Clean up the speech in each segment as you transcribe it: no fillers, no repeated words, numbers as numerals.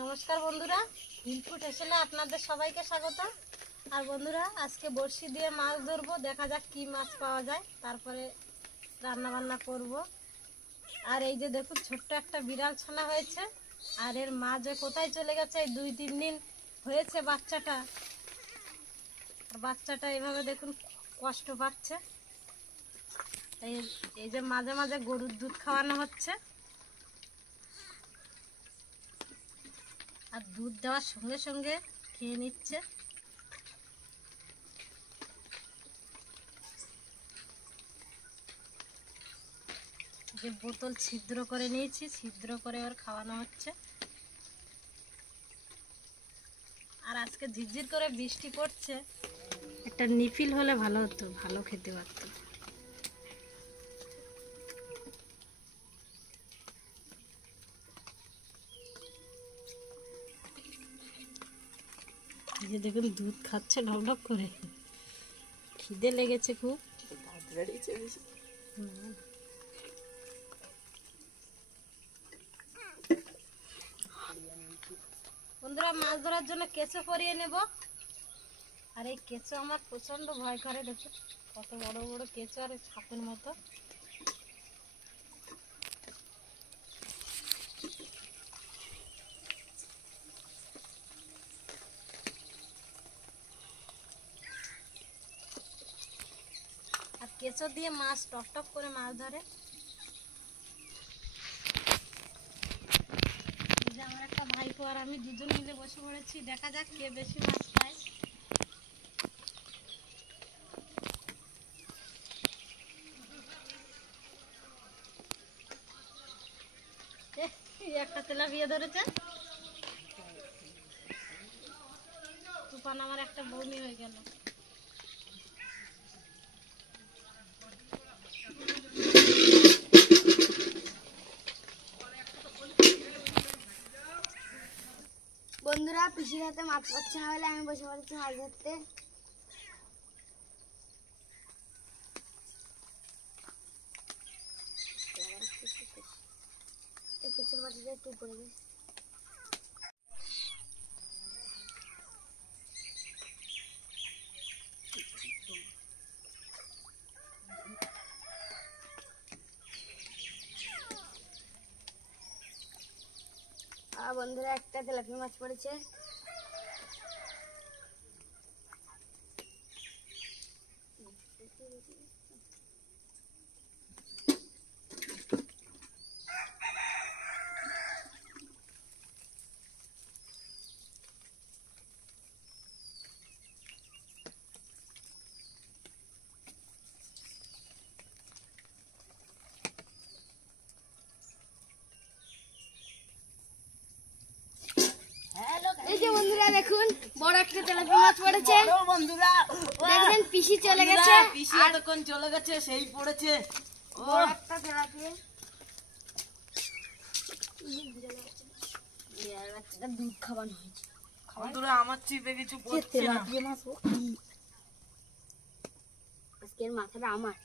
নমস্কার বন্ধুরা, ইনপুট এসেলে আপনাদের সবাইকে স্বাগত। আর বন্ধুরা, আজকে বড়শি দিয়ে মাছ ধরবো, দেখা যাক কি মাছ পাওয়া যায়, তারপরে রান্না বান্না করব। আর এই যে দেখুন, ছোট্ট একটা বিড়াল ছানা হয়েছে, আর এর মা যে কোথায় চলে গেছে, এই 2-3 দিন হয়েছে বাচ্চাটা এভাবে দেখুন কষ্ট পাচ্ছে। এই যে মাঝে মাঝে গরুর দুধ খাওয়ানো হচ্ছে, আর দুধ দেওয়ার সঙ্গে সঙ্গে খেয়ে নিচ্ছে। যে বোতল ছিদ্র করে নিয়েছি, ছিদ্র করে ওর খাওয়ানো হচ্ছে। আর আজকে ঝিরঝির করে বৃষ্টি পড়ছে, একটা নিফিল হলে ভালো হতো, ভালো খেতে পারত। এই যে দেখুন দুধ খাচ্ছে ঢকঢক করে, খিদে লেগেছে খুব। বন্ধুরা, মাছ ধরার জন্য কেঁচো পরিয়ে নেব। আর এই কেঁচো আমার প্রচন্ড ভয় করে, দেখুন কত বড় বড় কেঁচো, আর সাপের মতো। আর কেঁচো দিয়ে মাছ টক টক করে মাছ ধরে। এই যে আমার একটা ভাইপো আর আমি দুজন মিলে বসে পড়েছি, দেখা যাক কে বেশি মাছ পায়। একটা তেলাপিয়া ধরেছে, তুফান আমার একটা বমি হয়ে গেল। বন্ধুরা, পিসির হাতে মাছ পাচ্ছে না বলে আমি বসে পড়েছি মাছ ধরতে। কিছু মাছটা একটু উপরে দিই। বন্ধুরা, একটা তেলাপিয়া মাছ পড়েছে। এই যে বন্ধুরা দেখুন, বড় একটা তেলাপিয়া মাছ পড়েছে। বন্ধুরা দেখবেন পিসি চলে গেছে, পিসি এতক্ষণ চলে গেছে, সেই পড়েছে বড় একটা তেলাপিয়া। দুধ খাওয়ানো হয়েছে। বন্ধুরা, আমার চিপে কিছু পড়ছে না। তেলাপিয়া মাছ আজকের মাথাটা আমার।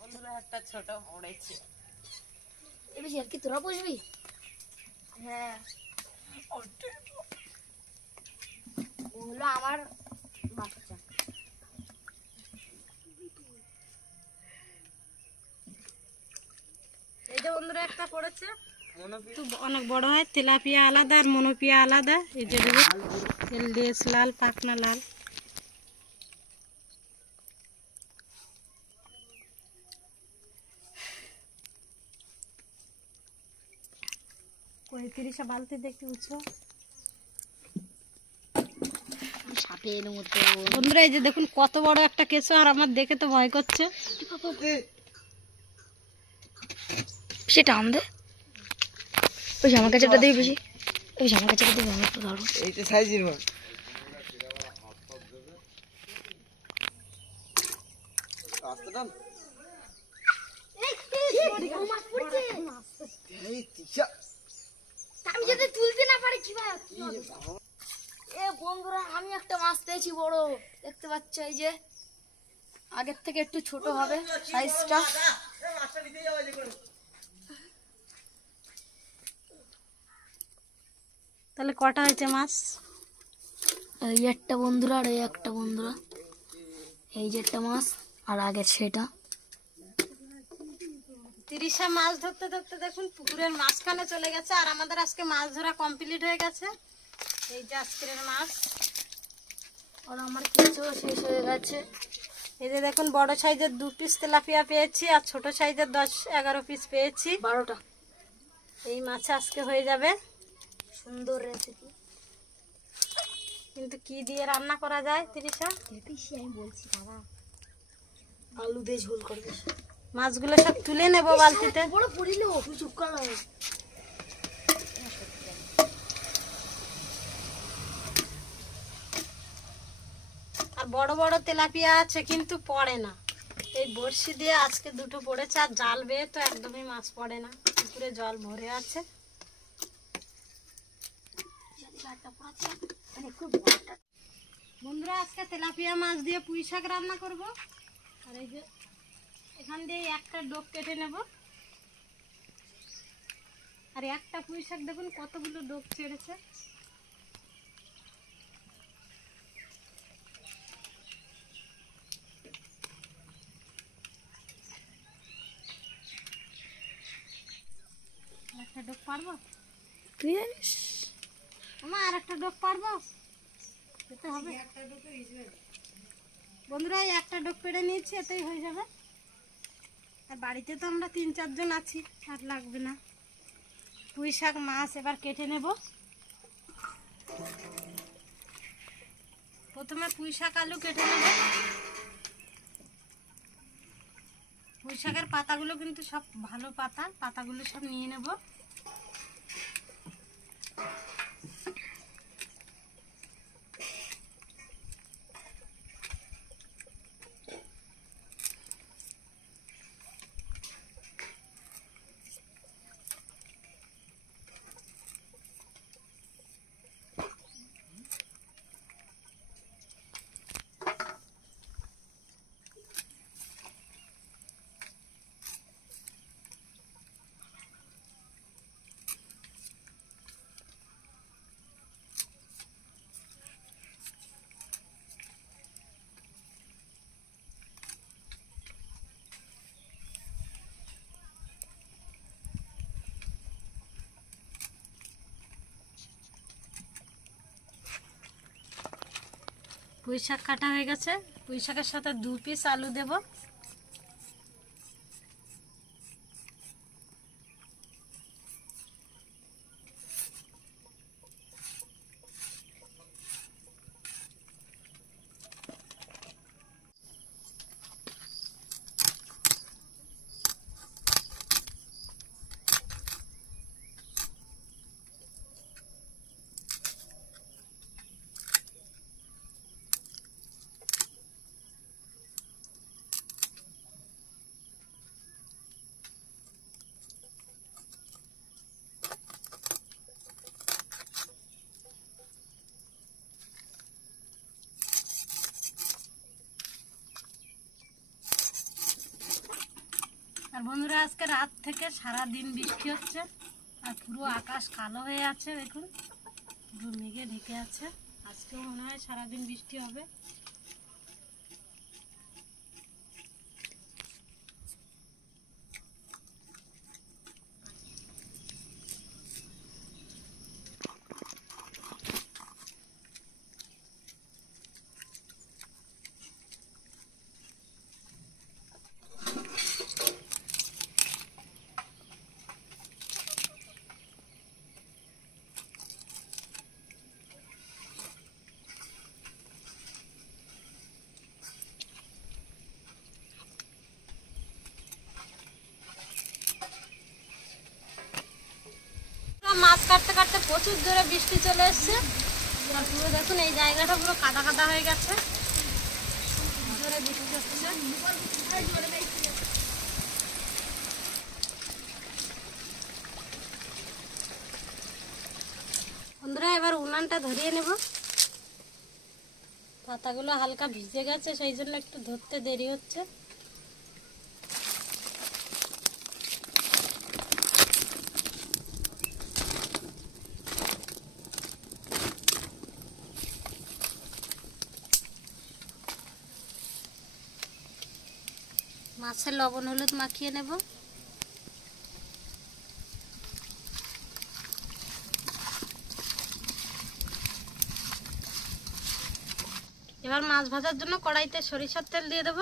বন্ধুরা, একটা ছোট পড়েছে। এবার আর কি তোরা পুষবি? হ্যাঁ, ওগুলো আমার বাচ্চা। এই যে বন্ধুরা, একটা পড়েছে, তো অনেক বড় হয়। তেলাপিয়া আলাদা আর মনোপিয়া আলাদা। এই যে দেখুন, এর লেজ লাল, পাখনা লাল। পঁয়ত্রিশে বালতি দেখতে উঁচু সাপের মতো। বন্ধুরা, এই যে দেখুন কত বড় একটা কেঁচো, আর আমার দেখে তো ভয় করছে। সেটা আমাদের ওই আমার কাছে দিবি বেশি, ওই আমার কাছে দিবি, আমার তো ধরো এইটা সাইজের মাছ। আমি যদি তুলতে না পারি কিভাবে? এ বন্ধুরা, আমি একটা মাছ পেয়েছি বড়, দেখতে পাচ্ছ? এই যে আগের থেকে একটু ছোট হবে সাইজটা। তাহলে কটা হয়েছে মাছ? এই একটা বন্ধুরা, আর এই একটা বন্ধুরা, এই যে একটা মাছ আর আগের সেটা। তিরিশা মাছ ধরতে ধরতে দেখুন পুকুরের মাঝখানে চলে গেছে, আর আমাদের আজকে মাছ ধরা কমপ্লিট হয়ে গেছে। এই যে আজকের মাছ। আর আমার কিছু শেষ হয়ে গেছে। এই যে দেখুন বড় সাইজের 2 পিস তেলাপিয়া পেয়েছি, আর ছোট সাইজের 10-11 পিস পেয়েছি। 12টা। এই মাছ আজকে হয়ে যাবে। সুন্দর রেসিপি। কিন্তু কি দিয়ে রান্না করা যায় তিরিশা? আমি বলছি বাবা, আলু দিয়ে ঝোল করবে। মাছগুলো সব তুলে নেব বালতিতে। বড় পড়িল, তুই চুপ কর। আর বড় বড় তেলাপিয়া আছে কিন্তু পড়ে না। এই বড়শি দিয়ে আজকে 2টো পড়েছে, আর জাল বেয়ে তো একদমই মাছ পড়ে না, পুকুরে জল ভরে আছে। বন্ধুরা আজকে তেলাপিয়া মাছ দিয়ে পুঁই শাক রান্না করব। আর এই যে এখান দিয়ে একটা ডোক কেটে নেব। আর একটা পুঁই শাক দেখুন কতগুলো ডোক ছেড়েছে। একটা ডোক পারবো? তুই জানিস? আমার আর একটা ডোক পারবো? যেতে হবে বন্ধুরা, এই একটা ডোক পেড়ে নিয়েছি, এতেই হয়ে যাবে। আর বাড়িতে তো আমরা 3-4 জন আছি, আর লাগবে না। পুঁই শাক মাছ এবার কেটে নেব। প্রথমে পুঁই শাক আলু কেটে নেব। পুঁই শাকের পাতাগুলো কিন্তু সব ভালো পাতা, পাতাগুলো সব নিয়ে নেব। পুঁই শাক কাটা হয়ে গেছে। পুঁই শাকের সাথে 2 পিস আলু দেব। আর বন্ধুরা আজকে রাত থেকে সারা দিন বৃষ্টি হচ্ছে, আর পুরো আকাশ কালো হয়ে আছে। দেখুন পুরো মেঘে ঢেকে আছে। আজকেও মনে হয় সারাদিন বৃষ্টি হবে। মাছ কাটতে কাটতে প্রচুর জোরে বৃষ্টি চলে এসছে। আর পুরো দেখুন এই জায়গাটা পুরো কাদা কাদা হয়ে গেছে, জোরে বৃষ্টি হচ্ছে। বন্ধুরা এবার উনানটা ধরিয়ে নেব। পাতাগুলো হালকা ভিজে গেছে, সেই জন্য একটু ধরতে দেরি হচ্ছে। মাছের লবণ হলুদ মাখিয়ে নেব। এবার মাছ ভাজার জন্য কড়াইতে সরিষার তেল দিয়ে দেব।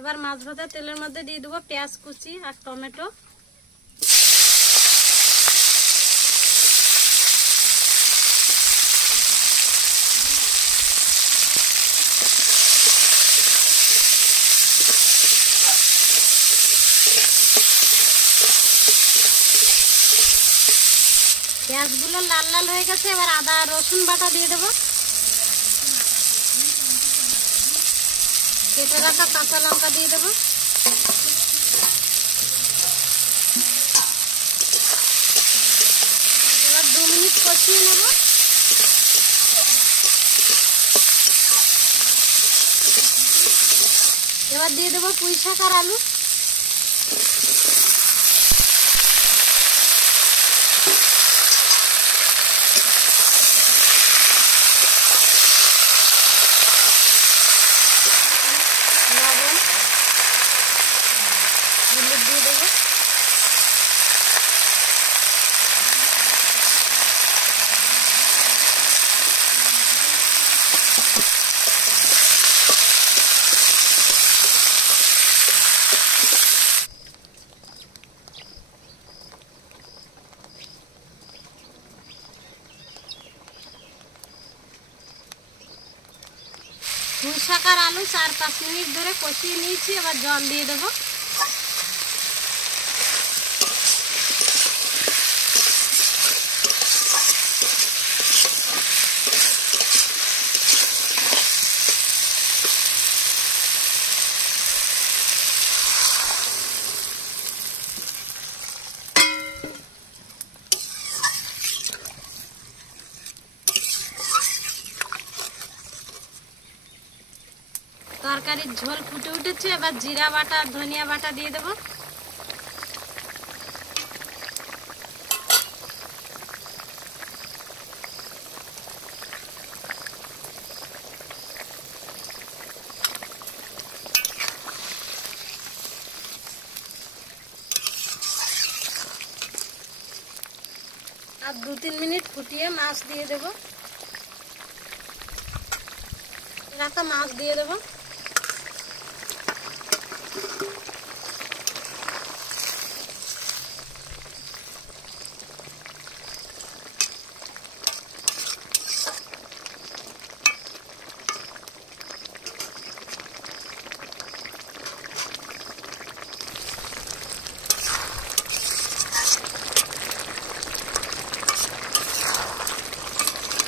এবার মাছ ভাজা তেলের মধ্যে দিয়ে দেবো পেঁয়াজ কুচি আর টমেটো। পেঁয়াজগুলো লাল লাল হয়ে গেছে, এবার আদা রসুন বাটা দিয়ে দেবো। কেটে রাখা কাঁচা লঙ্কা দিয়ে দেবো। এবার 2 মিনিট কষিয়ে নেব। এবার দিয়ে দেবো পুঁই শাক আর আলু। হলুদ দিয়ে দেবো। পুঁই শাক আর আলু 4-5 মিনিট ধরে কষিয়ে নিয়েছি, এবার জল দিয়ে দেবো। তরকারির ঝোল ফুটে উঠেছে, এবার জিরা বাটা আর ধনিয়া বাটা দিয়ে দেবো। আর 2-3 মিনিট ফুটিয়ে মাছ দিয়ে দেবো। রাখা মাছ দিয়ে দেবো।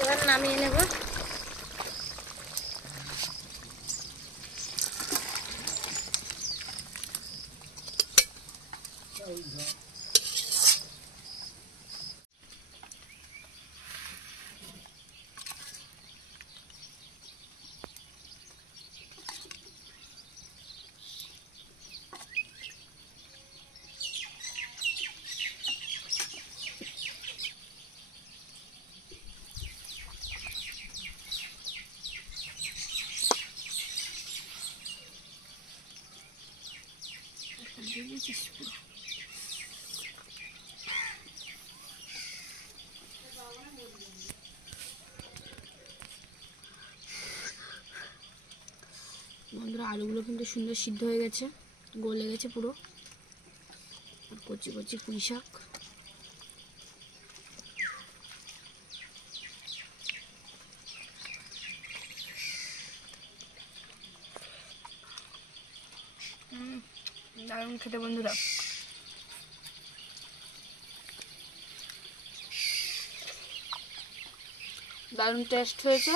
এবার নামিয়ে নেব। বন্ধুরা আলুগুলো কিন্তু সুন্দর সিদ্ধ হয়ে গেছে, গলে গেছে পুরো। আর কচি কচি পুঁই শাক, দারুণ খেতে বন্ধুরা। দারুণ টেস্ট হয়েছে,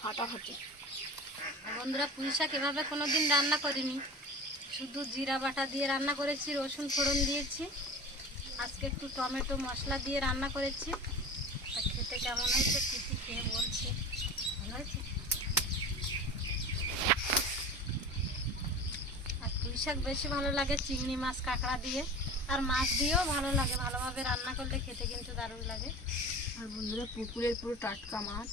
ফাটাফাটি। বন্ধুরা পুঁই শাক এভাবে কোনোদিন রান্না করিনি, শুধু জিরা বাটা দিয়ে রান্না করেছি, রসুন ফোড়ন দিয়েছি, আজকে একটু টমেটো মশলা দিয়ে রান্না করেছি। তা খেতে কেমন হয়েছে প্রীতি খেয়ে বলছে ভালো হয়েছে। আর পুঁই শাক বেশি ভালো লাগে চিংড়ি মাছ কাঁকড়া দিয়ে, আর মাছ দিয়েও ভালো লাগে, ভালোভাবে রান্না করলে খেতে কিন্তু দারুণ লাগে। আর বন্ধুরা পুকুরের পুরো টাটকা মাছ,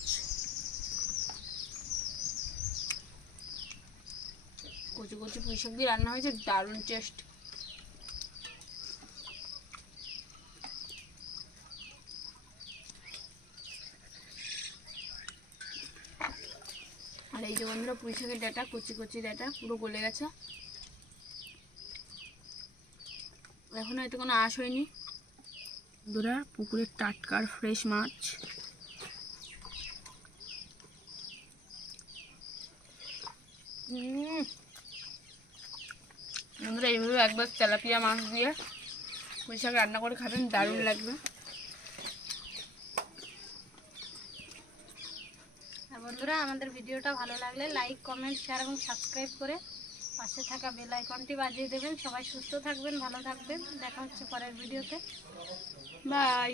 কচি কচি পুঁই শাক দিয়ে রান্না হয়েছে, দারুণ টেস্ট। আর এই যে বন্ধুরা পুঁই শাকের ডাঁটা, কচি কচি ডাঁটা পুরো গলে গেছে, এখনো এতে কোনো আঁশ হয়নি। বন্ধুরা পুকুরের টাটকা আর ফ্রেশ মাছ। বন্ধুরা এইভাবে একবার তেলাপিয়া মাছ দিয়ে পুঁই শাক রান্না করে খাবেন, দারুণ লাগবে। আর বন্ধুরা আমাদের ভিডিওটা ভালো লাগলে লাইক কমেন্ট শেয়ার এবং সাবস্ক্রাইব করে পাশে থাকা বেল আইকনটি বাজিয়ে দেবেন। সবাই সুস্থ থাকবেন, ভালো থাকবেন, দেখা হচ্ছে পরের ভিডিওতে। বাই।